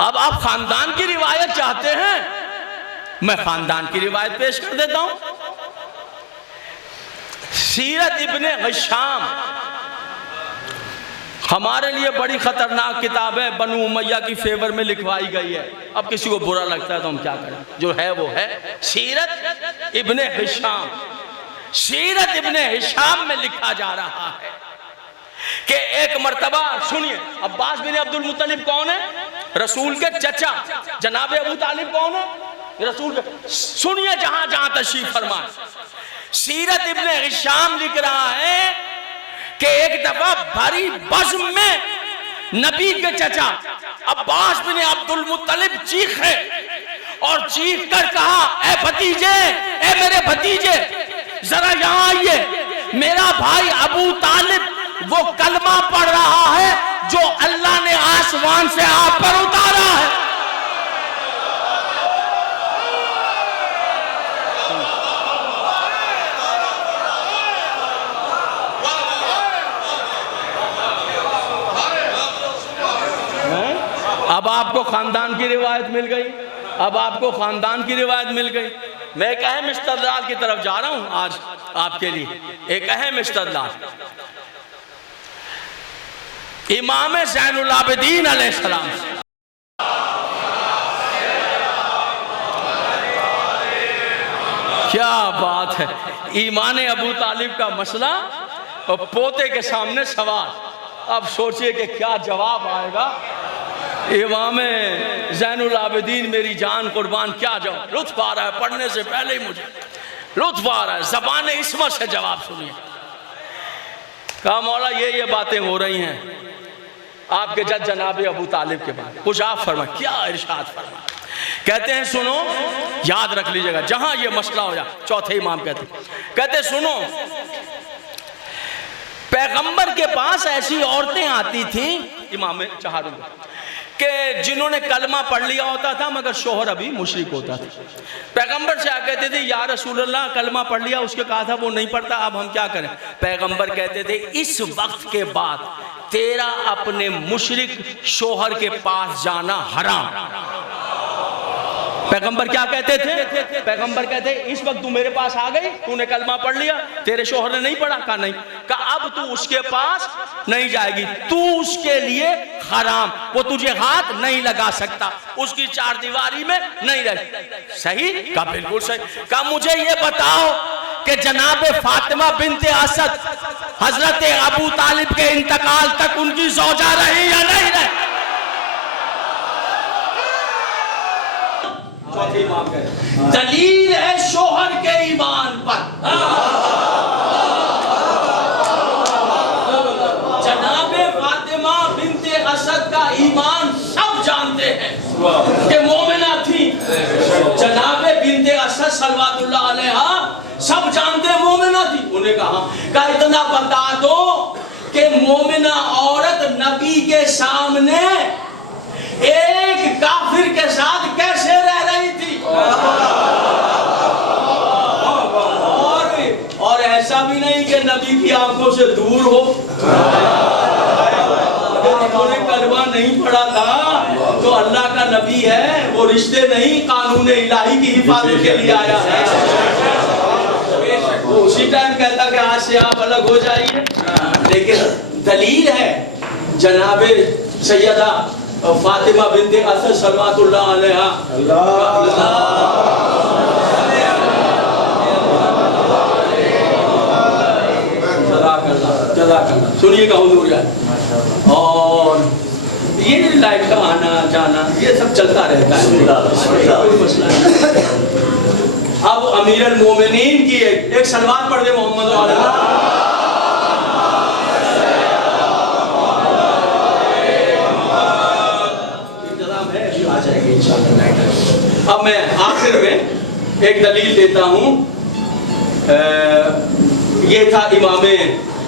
अब आप खानदान की रिवायत चाहते हैं, मैं खानदान की रिवायत पेश कर देता हूं। सीरत इब्ने हिशाम हमारे लिए बड़ी खतरनाक किताब है, बनु उमैया की फेवर में लिखवाई गई है। अब किसी को बुरा लगता है तो हम क्या करें, जो है वो है। सीरत इब्ने हिशाम, सीरत इब्ने हिशाम में लिखा जा रहा है कि एक मर्तबा, सुनिए, अब्बास बिन अब्दुल मुत्तलिब कौन है? रसूल के चचा। जनाब अबू तालिब कौन है? रसूल के। सुनिए जहां जहां तशरीफ फरमा। सीरत इब्ने हिशाम लिख रहा है कि एक दफा भारी बज़्म में नबी के चचा अब्बास बिन अब्दुल मुत्तलिब चीखे और चीख कर कहा, ए भतीजे, ए मेरे भतीजे, जरा यहां आइए, मेरा भाई अबू तालिब वो कलमा पढ़ रहा है जो अल्लाह ने आसमान से आप पर उतारा है। अब आपको खानदान की रिवायत मिल गई, अब आपको खानदान की रिवायत मिल गई। मैं एक अहम इस्तदलाल की तरफ जा रहा हूं आज आपके लिए, एक अहम इस्तदलाल। इमाम ज़ैनुल आबिदीन अलैहिस्सलाम, क्या बात है, ईमान अबू तालिब का मसला और पोते के सामने सवाल। अब सोचिए कि क्या जवाब आएगा। इमाम ज़ैनुल आबिदीन मेरी जान कुर्बान, क्या जवाब। लुत्फ आ रहा है पढ़ने से पहले ही, मुझे लुत्फ आ रहा है, ज़बान इस्मत से जवाब सुनिए। कहा मौला ये बातें हो रही हैं आपके जज जनाब अबू तालिब के बाद, कुछ आप फरमा। क्या इरशाद फरमा। कहते हैं सुनो, याद रख लीजिएगा जहां ये मसला हो जाए। चौथे इमाम कहते सुनो, पैगंबर के पास ऐसी औरतें आती थी, इमाम चहारुल, कि जिन्होंने कलमा पढ़ लिया होता था मगर शोहर अभी मुशरिक होता था। पैगंबर से आ कहते थे या रसूल अल्लाह कलमा पढ़ लिया, उसके कहा था वो नहीं पढ़ता, अब हम क्या करें। पैगंबर कहते थे इस वक्त के बाद तेरा अपने मुशरिक शोहर के पास जाना हराम। पैगंबर क्या कहते थे। पैगंबर कहते इस वक्त तू मेरे पास आ गई, तूने कलमा पढ़ लिया, तेरे शोहर ने नहीं पढ़ा। कहा नहीं। कहा अब तू उसके पास नहीं जाएगी, तू उसके लिए हराम, वो तुझे हाथ नहीं लगा सकता, उसकी चार दीवारी में नहीं रह। सही। कहा बिल्कुल सही। कहा मुझे ये बताओ कि जनाब फातिमा बिनते असद हजरत अबू तालिब के इंतकाल तक उनकी ज़ौजा रही या नहीं रही। दलील है शोहर के ईमान पर। जनाबे फातिमा बिनते असद का ईमान सब जानते हैं कि मोमिना थी। जनाबे बिनते असद सल्लल्लाहु अलैहा सब जानते मोमिना थी। उन्हें कहा इतना बता दो कि मोमिना औरत नबी के सामने एक काफिर के साथ कैसे रह रही थी। और ऐसा भी नहीं कि नबी की आंखों से दूर हो। अगर इन्होंने कलमा नहीं पढ़ा था तो अल्लाह का नबी है, वो रिश्ते नहीं कानून इलाही की हिफाजत के लिए आया है। वो उसी टाइम कहता कि आज से आप अलग हो जाइए। लेकिन दलील है जनाबे सैयदा फातिमा बिनते असद सल्लल्लाहु अलैहा सुनिएगा हुजूर यार। और ये लाइफ का आना जाना ये सब चलता रहता है, कोई मसला नहीं। अब अमीरुल मोमिनीन की एक सलवात पढ़ दे मोहम्मद आ जाएगी इंशाअल्लाह। अब मैं आखिर में एक दलील देता हूँ। ये था इमाम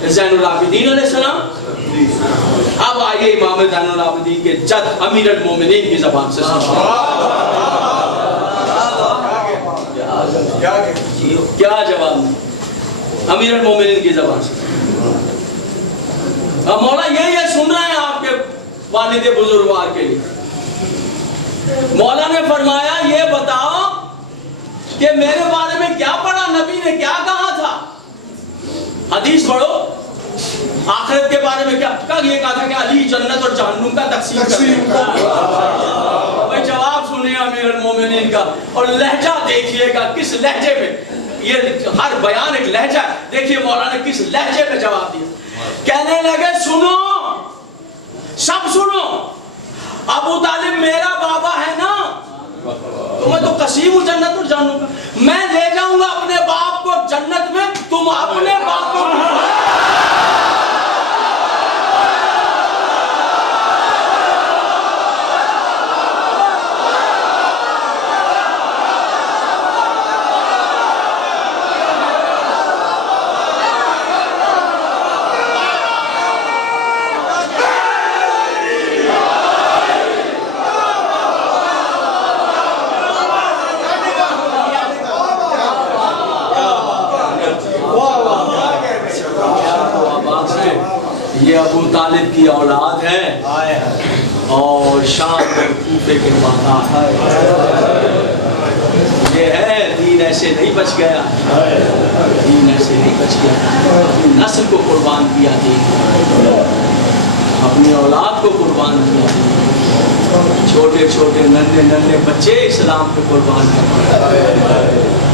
ज़ैनुल आबिदीन अलैहिस्सलाम। अब आइए इमाम ज़ैनुल आबिदीन के जद अमीरुल मोमिनीन की ज़बान से क्या जवाब अमीरुल मोमिनीन की ज़बान से। अब मौला ये सुन रहे हैं आपके वालिद बुजुर्गवार के लिए। मौला ने फरमाया ये बताओ कि मेरे बारे में क्या पढ़ा, नबी ने क्या कहा था। हदीस पढ़ो, आखिरत के बारे में क्या कहा। ये कहा था कि अली जन्नत और जहन्नुम का तकसीम भाई जवाब सुनिए अमीरुल मोमिनीन का। और लहजा देखिएगा किस लहजे में, ये हर बयान एक लहजा। देखिए मौला ने किस लहजे में जवाब दिया। कहने लगे सुनो, सब सुनो, अबू तालिब मेरा बाबा है ना, तो मैं तो कसीम हूं जन्नत और जहन्नुम का। मैं ले जाऊंगा अपने बाप को जन्नत में, तुम अपने बाप को। ये अबू तालिब की औलाद है और शाम में कूफे के बाद ये है। दीन ऐसे नहीं बच गया, दीन ऐसे नहीं बच गया। नस्ल को कुर्बान किया दीन, अपनी औलाद को कुर्बान किया। छोटे छोटे नन्हे नन्हे बच्चे इस्लाम पे कुर्बान कर।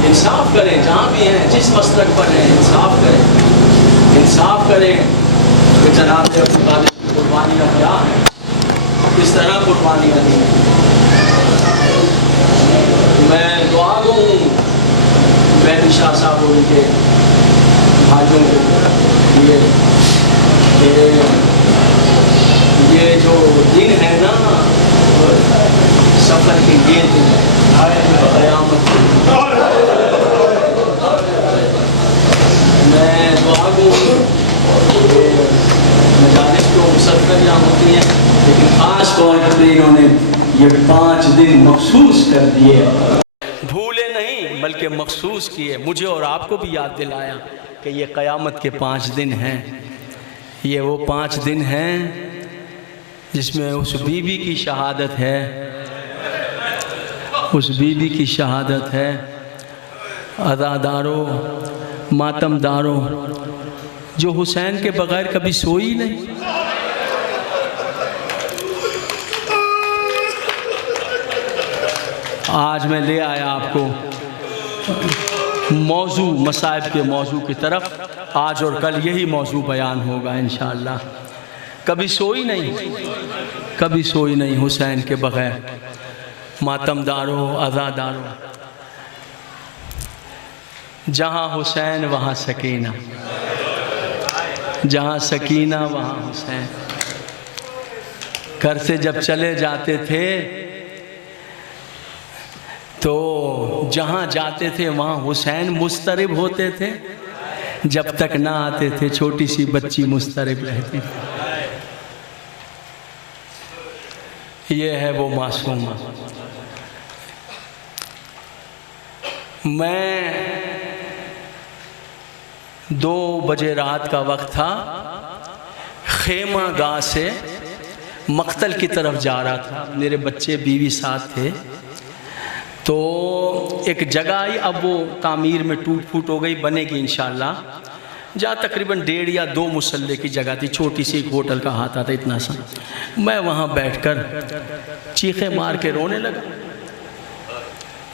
इंसाफ करें जहाँ भी हैं, जिस मसलक पर हैं, इंसाफ करें, इंसाफ करें। जनाब कुर्बानियाँ क्या हैं, किस तरह कुर्बानियाँ दी। मैं दुआ हूँ मैं शाह साहब उनके भाइयों को ये जो दिन है ना सफ़र के, ये दिन क़यामत मैं दुआ दूँ मजालिस तो मुसलसल यहाँ होती हैं, लेकिन ख़ास तौर पर इन्होंने ये 5 दिन मखसूस कर दिए, भूले नहीं बल्कि मखसूस किए, मुझे और आपको भी याद दिलाया कि ये क़यामत के 5 दिन हैं। ये वो 5 दिन हैं जिसमें उस बीवी की शहादत है, उस बीवी की शहादत है। अज़ादारों, मातमदारों, जो हुसैन के बगैर कभी सोई नहीं, आज मैं ले आया आपको मौजू, मसाइब के मौजू की तरफ। आज और कल यही मौजू बयान होगा इंशाअल्लाह। कभी सोई नहीं, कभी सोई नहीं हुसैन के बगैर। मातमदारों, अज़ादारों, जहाँ हुसैन वहाँ सकीना, जहाँ सकीना वहाँ हुसैन। घर से जब चले जाते थे तो जहाँ जाते थे वहाँ हुसैन मुस्तरिब होते थे, जब तक ना आते थे छोटी सी बच्ची मुस्तरिब रहती थी। ये है वो मासूमा। मैं 2 बजे रात का वक्त था, खेमा गाह से मक्तल की तरफ जा रहा था, मेरे बच्चे बीवी साथ थे। तो एक जगह आई, अब वो तामीर में टूट फूट हो गई, बनेगी इंशाअल्लाह, जहाँ तकरीबन 1.5 या 2 मुसल्ले की जगह थी, छोटी सी एक होटल का हाथ आता इतना सा। मैं वहाँ बैठकर चीखे मार के रोने लगा।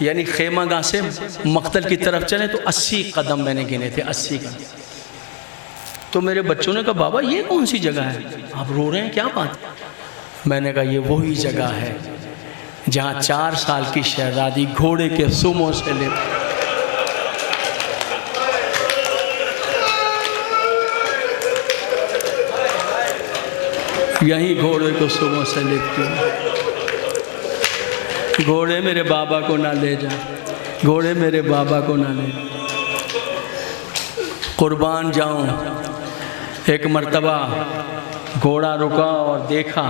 यानी खेमा गाह से मक्तल की तरफ चले तो 80 कदम मैंने गिने थे, 80 कदम। तो मेरे बच्चों ने कहा बाबा ये कौन सी जगह है, आप रो रहे हैं, क्या बात? मैंने कहा ये वही जगह है जहाँ 4 साल की शहजादी घोड़े के सुमों से ले, यही घोड़े को सुमों से लिपटी। घोड़े मेरे बाबा को ना ले जा, घोड़े मेरे बाबा को ना ले, कुर्बान जाऊं। एक मर्तबा घोड़ा रुका और देखा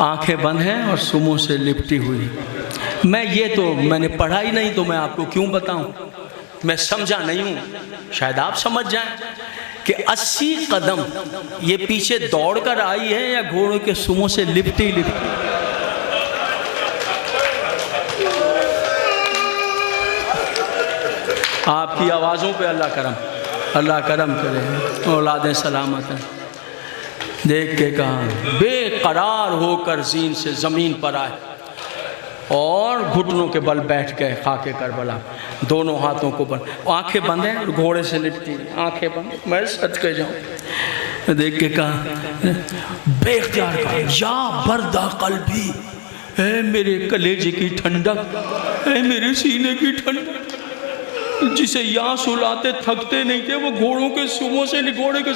आंखें बंद हैं और सुमों से लिपटी हुई। मैंने पढ़ा ही नहीं, तो मैं आपको क्यों बताऊं, मैं समझा नहीं हूं, शायद आप समझ जाएं कि 80 कदम ये पीछे दौड़ कर आई है या घोड़ों के सुमों से लिपटी लिपटी। आपकी आवाज़ों पे अल्लाह करम करे, औलादें सलामत हैं। देख के कहा बेकरार होकर जीन से ज़मीन पर आए और घुटनों के बल बैठ गए खाके करबला, दोनों हाथों को बंद, आंखें बंद हैं और घोड़े से लिपटी, आंखें बंद। मैं सच कह जाऊँ, देख के कहा बेख्तियार कहा या बर्दा कल्बी, है मेरे कलेजे की ठंडक, है मेरे सीने की ठंडक। जिसे यहाँ सुलाते थकते नहीं थे वो घोड़ों के सुमों से, घोड़े के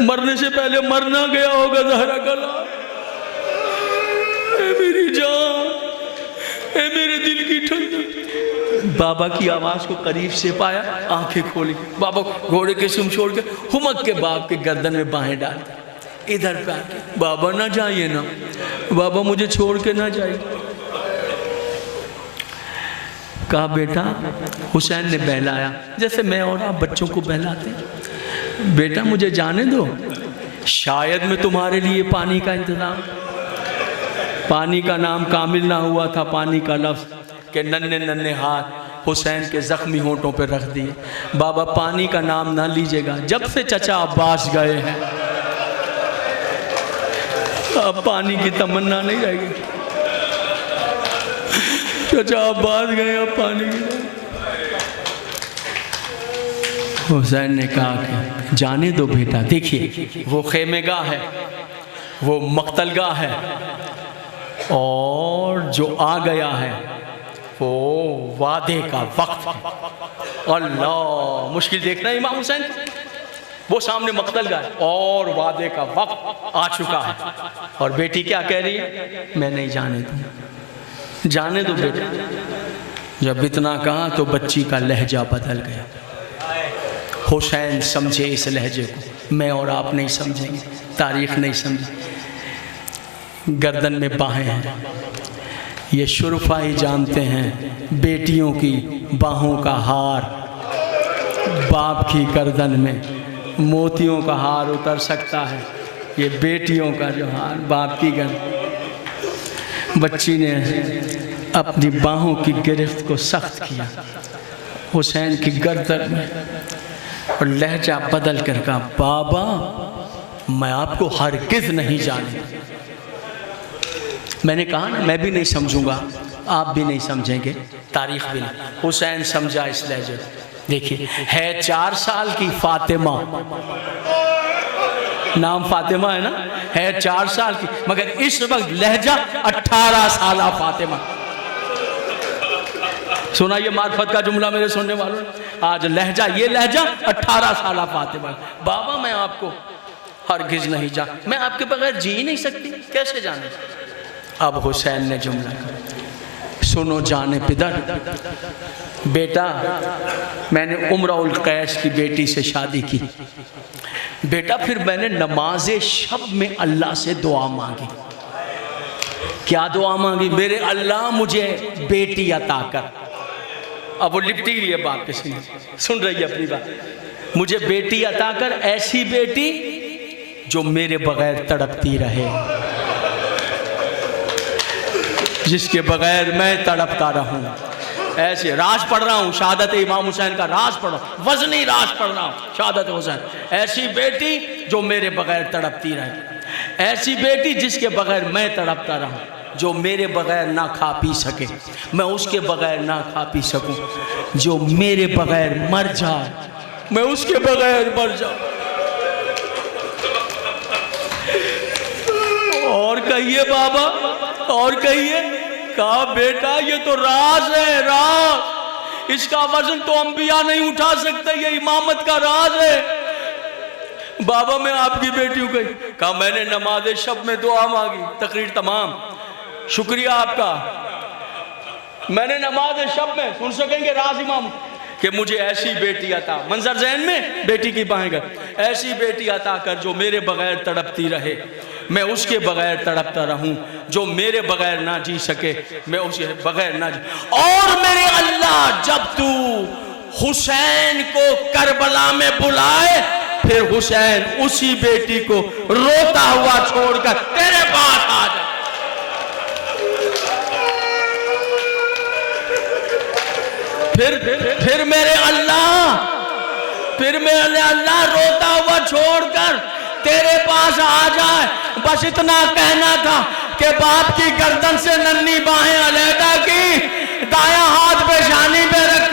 मरने से पहले मरना गया होगा जहरा गला। ए मेरी जान, ए मेरे दिल की ठंडक। बाबा की आवाज़ को करीब से पाया, आंखें खोली, बाबा घोड़े के सुम छोड़ के हुमक के बाप के गर्दन में बाहें डाल, इधर पे आके बाबा ना जाइए ना, बाबा मुझे छोड़ के ना जाइए। कहा बेटा, हुसैन ने बहलाया जैसे मैं और आप बच्चों को बहलाते, बेटा मुझे जाने दो, शायद मैं तुम्हारे लिए पानी का इंतजाम। पानी का नाम कामिल ना हुआ था, पानी का लफ्ज़ के नन्हे नन्हे हाथ हुसैन के ज़ख्मी होंठों पर रख दिए। बाबा पानी का नाम ना लीजिएगा, जब से चचा अब्बास गए हैं अब पानी की तमन्ना नहीं रहेगी। चचा अब्बास गए, अब पानी की हुसैन ने कहा कि जाने दो बेटा, देखिए वो खेमेगाह है, वो मक्तलगाह है, और जो आ गया है वो वादे का वक्त है। अल्लाह, मुश्किल देख रहे हैं इमाम हुसैन, वो सामने मक्तलगाह है और वादे का वक्त आ चुका है। और बेटी क्या कह रही है? मैं नहीं जाने दूँ, जाने दो बेटा। जब इतना कहा तो बच्ची का लहजा बदल गया। हुसैन समझे इस लहजे को, मैं और आप नहीं समझेंगे, तारीख नहीं समझे। गर्दन में बाहें हैं, ये शुरफा ही जानते हैं बेटियों की बाहों का हार, बाप की गर्दन में मोतियों का हार उतर सकता है, ये बेटियों का जो हार बाप की गर्दन। बच्ची ने अपनी बाहों की गिरफ्त को सख्त किया हुसैन की गर्दन में, और लहजा बदल कर कहा, बाबा मैं आपको हरगिज़ नहीं जानता। मैंने कहा ना, मैं भी नहीं समझूंगा, आप भी नहीं समझेंगे, तारीख भी नहीं। हुसैन समझा इस लहजे। देखिए, है 4 साल की फातिमा, नाम फातिमा है ना, है 4 साल की, मगर इस वक्त लहजा 18 साल फातिमा। सुना ये मार्फत का जुमला मेरे सुनने वालों ने? आज लहजा, ये लहजा 18 साल फातिमा। बाबा मैं आपको हरगिज़ नहीं जान, मैं आपके बगैर जी ही नहीं सकती, कैसे जाने? अब हुसैन ने जुमला कहा, सुनो जाने पिदर, बेटा मैंने उम्र उल कैस की बेटी से शादी की। बेटा फिर मैंने नमाज शब में अल्लाह से दुआ मांगी। क्या दुआ मांगी? मेरे अल्लाह मुझे बेटी अता कर। अब वो लिपटी रही है बाप के सीने, सुन रही है अपनी बात। मुझे बेटी अता कर, ऐसी बेटी जो मेरे बगैर तड़पती रहे, जिसके बगैर मैं तड़पता रहूं। ऐसे राज पढ़ रहा हूं, शहादत इमाम हुसैन का राज पढ़ रहा हूं, वज़नी राज पढ़ रहा हूं, शहादत हुसैन। ऐसी बेटी जो मेरे बगैर तड़पती रहे, ऐसी बेटी जिसके बगैर मैं तड़पता रहूं, जो मेरे बगैर ना खा पी सके, मैं उसके बगैर ना खा पी सकूं, जो मेरे बगैर मर जाए, मैं उसके बगैर मर जाऊं। और कहिए बाबा, और कहिए। कहा बेटा ये तो राज है, राज, इसका वजन तो अंबिया नहीं उठा सकते, ये इमामत का राज है। बाबा मैं आपकी बेटी हूं। गई कहा मैंने नमाज शब में दुआ मांगी। तकरीर तमाम, शुक्रिया आपका। मैंने नमाज शब में, सुन सकेंगे राज इमाम, कि मुझे ऐसी बेटी अता, मंजर ज़हन में बेटी की बाहें कर, ऐसी बेटी अता कर जो मेरे बगैर तड़पती रहे, मैं उसके बगैर तड़पता रहूं, जो मेरे बगैर ना जी सके, मैं उसके बगैर ना जी। और मेरे अल्लाह जब तू हुसैन को करबला में बुलाए, फिर हुसैन उसी बेटी को रोता हुआ छोड़कर तेरे पास आ जाए। फिर मेरे अल्लाह रोता हुआ छोड़कर तेरे पास आ जाए। बस इतना कहना था कि बाप की गर्दन से नन्ही बाहें अलहदा की, दायां हाथ पेशानी पे रख